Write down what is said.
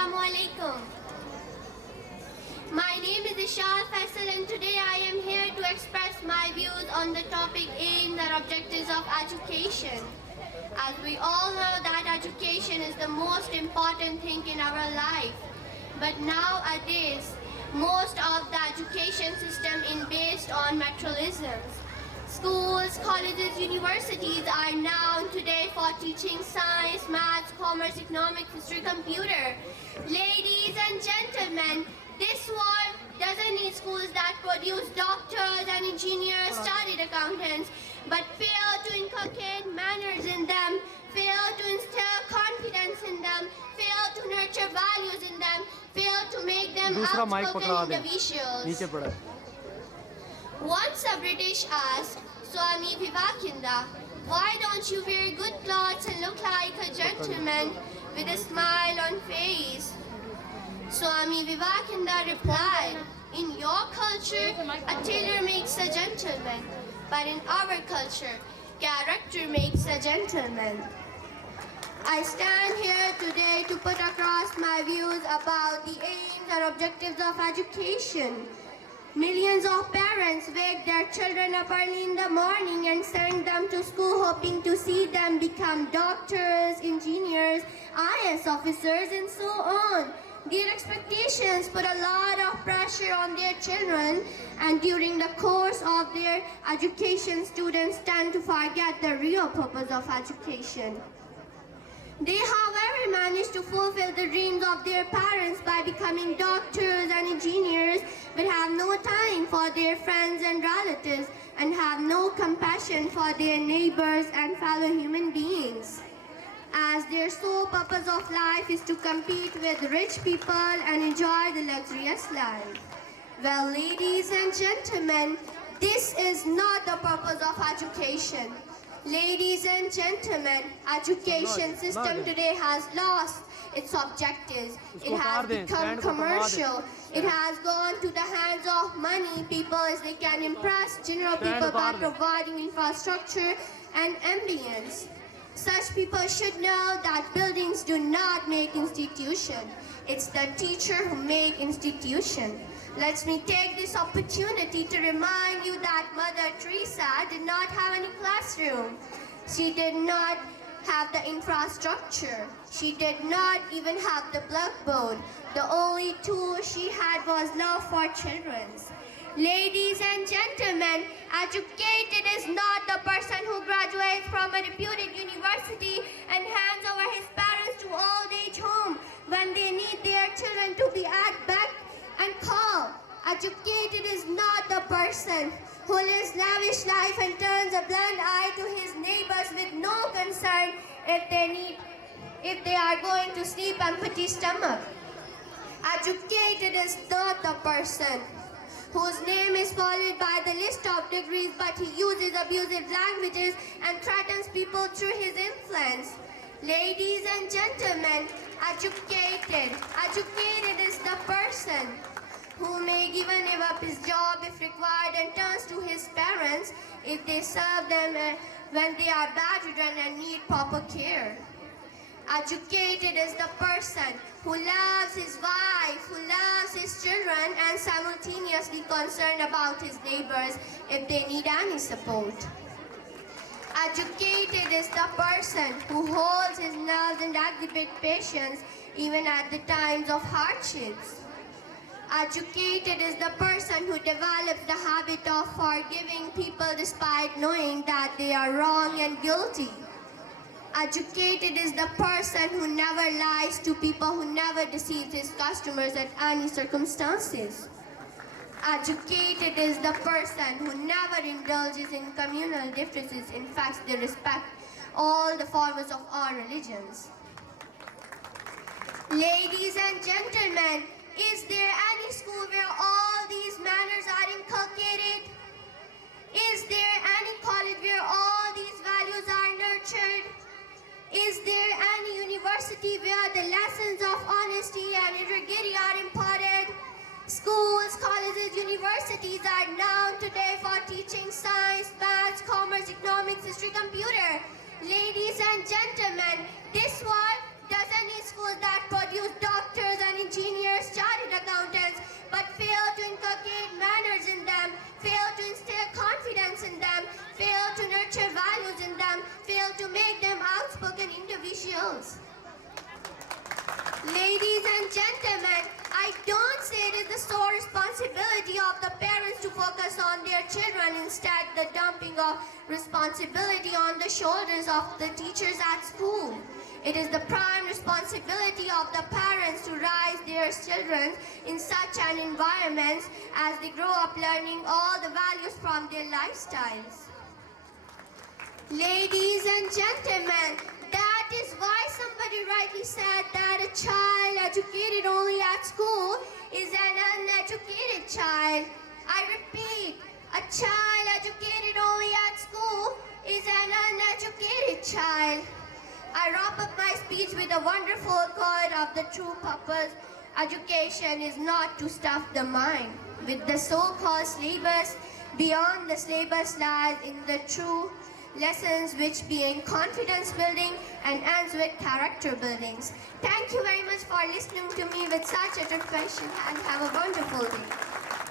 Assalamu alaikum. My name is Eshaal Faisal and today I am here to express my views on the topic aims and objectives of education. As we all know that education is the most important thing in our life. But nowadays, most of the education system is based on materialisms. Schools, colleges, universities are known today for teaching science, maths, commerce, economics, history, computer. Ladies and gentlemen, this world doesn't need schools that produce doctors and engineers, chartered accountants, but fail to inculcate manners in them, fail to instill confidence in them, fail to nurture values in them, fail to make them outspoken individuals. Once a British asked Swami Vivekananda, why don't you wear good clothes and look like a gentleman with a smile on face? Swami Vivekananda replied, in your culture, a tailor makes a gentleman, but in our culture, character makes a gentleman. I stand here today to put across my views about the aims and objectives of education. Millions of parents wake their children up early in the morning and send them to school hoping to see them become doctors, engineers, IAS officers and so on. Their expectations put a lot of pressure on their children, and during the course of their education, students tend to forget the real purpose of education. They, however, manage to fulfill the dreams of their parents by becoming doctors and engineers, but have no time for their friends and relatives and have no compassion for their neighbors and fellow human beings. As their sole purpose of life is to compete with rich people and enjoy the luxurious life. Well, ladies and gentlemen, this is not the purpose of education. Ladies and gentlemen, education system today has lost its objectives. It has become commercial. It has gone to the hands of money people as they can impress general people by providing infrastructure and ambience. Such people should know that buildings do not make institution. It's the teacher who make institution. Let me take this opportunity to remind you that Mother Teresa did not have any classroom. She did not have the infrastructure. She did not even have the blackboard. The only tool she had was love for children. Ladies and gentlemen, educated is not the person who graduates from a reputed university and hands over his parents to old age home when they need their children to be at beck and call. Educated is not the person who lives lavish life and turns a blind eye to his neighbors with no concern if they are going to sleep on empty stomach. Educated is not the person whose name is followed by the list of degrees, but he uses abusive languages and threatens people through his influence. Ladies and gentlemen, educated is the person who may even give up his job if required and turns to his parents if they serve them when they are bedridden and need proper care. Educated is the person who loves his wife, who loves his children and simultaneously concerned about his neighbors if they need any support. Educated is the person who holds his nerves and exhibits patience even at the times of hardships. Educated is the person who develops the habit of forgiving people despite knowing that they are wrong and guilty. Educated is the person who never lies to people, who never deceives his customers at any circumstances. Educated is the person who never indulges in communal differences. In fact, they respect all the forms of all religions. Ladies and gentlemen, is there any school where all these manners are inculcated? Is there any college where all these values are nurtured? Is there any university where the lessons of honesty and integrity are imparted? Schools, colleges, universities are known today for teaching science, maths, commerce, economics, history, computer. Ladies and gentlemen, this world doesn't need schools that produce doctors values in them fail to make them outspoken individuals. Ladies and gentlemen, I don't say it is the sole responsibility of the parents to focus on their children. Instead, the dumping of responsibility on the shoulders of the teachers at school. It is the prime responsibility of the parents to raise their children in such an environment as they grow up learning all the values from their lifestyles. Ladies and gentlemen, that is why somebody rightly said that a child educated only at school is an uneducated child. I repeat, a child educated only at school is an uneducated child. I wrap up my speech with a wonderful quote of the true purpose. Education is not to stuff the mind with the so-called syllabus. Beyond the syllabus lies in the true lessons, which being confidence building and ends with character buildings. Thank you very much for listening to me with such attention and have a wonderful day.